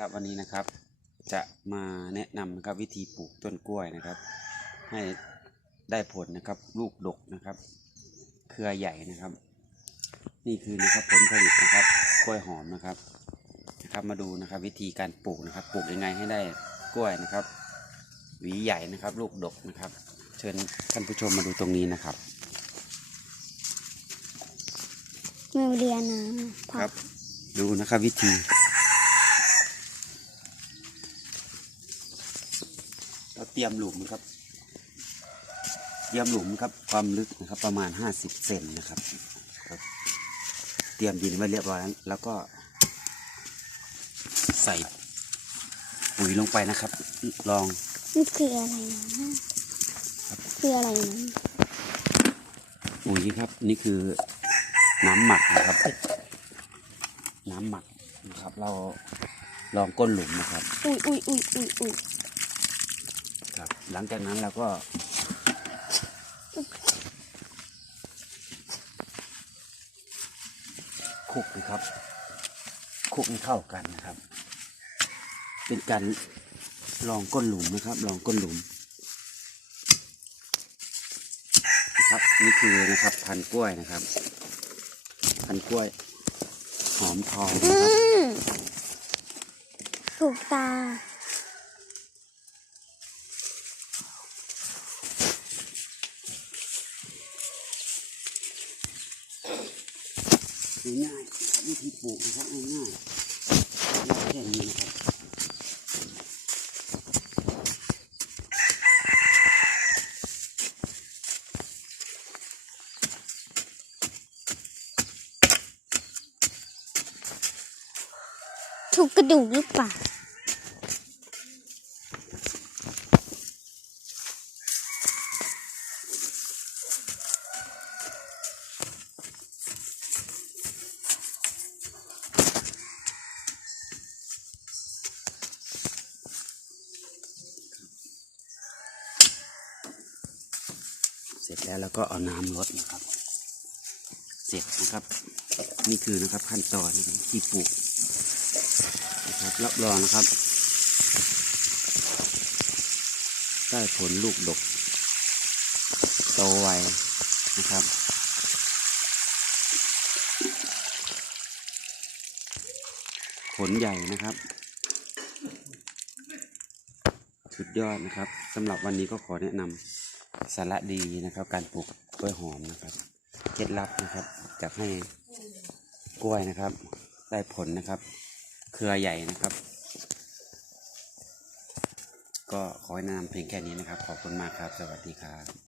ครับวันนี้นะครับจะมาแนะนำนะครับวิธีปลูกต้นกล้วยนะครับ ให้ได้ผลนะครับลูกดกนะครับ เครือใหญ่นะครับ นี่คือนะครับผลผลิตนะครับกล้วยหอมนะครับนะครับ มาดูนะครับวิธีการปลูกนะครับปลูกยังไงให้ได้กล้วยนะครับ หวีใหญ่นะครับ ลูกดกนะครับ เชิญท่านผู้ชมมาดูตรงนี้นะครับเมื่อเรียนนะพอครับ ดูนะครับวิธี เราเตรียมหลุมครับ เตรียมหลุมครับความลึกนะครับประมาณห้าสิบเซนนะครับครับ เตรียมดินไว้เรียบร้อยแล้วแล้วก็ ใส่ปุ๋ยลงไปนะครับ ลองนี่คืออะไรนะคืออะไรนะปุ๋ยครับนี่คือน้ำหมักนะครับ น้ำหมักนะครับ เราลองก้นหลุมนะครับ อุ้ยอุ้ยอุ้ยอุ้ยอุ้ย ครับ หลังจากนั้นเราก็คลุกนะครับคลุกให้เข้ากันนะครับ เป็นการลองก้นหลุมนะครับ ลองก้นหลุมนะครับนี่คือนะครับ พันกล้วยนะครับ พันกล้วย หอมทองนะครับถูกตา ง่ายวิธีปลูกนะครับง่ายๆแค่นี้นะครับถูกกระดูกหรือเปล่า เสร็จแล้วเราก็เอาน้ำลดนะครับ เสร็จนะครับ นี่คือนะครับขั้นตอนที่ปลูกนะครับรับรองนะครับได้ผลลูกดกโตไวนะครับผลใหญ่นะครับ สุดยอดนะครับสำหรับวันนี้ก็ขอแนะนำ สาระดีนะครับ การปลูกกล้วยหอมนะครับ เคล็ดลับนะครับจะให้กล้วยนะครับ ได้ผลนะครับ เครือใหญ่นะครับ ก็ขอแนะนำเพียงแค่นี้นะครับ ขอบคุณมากครับ สวัสดีครับ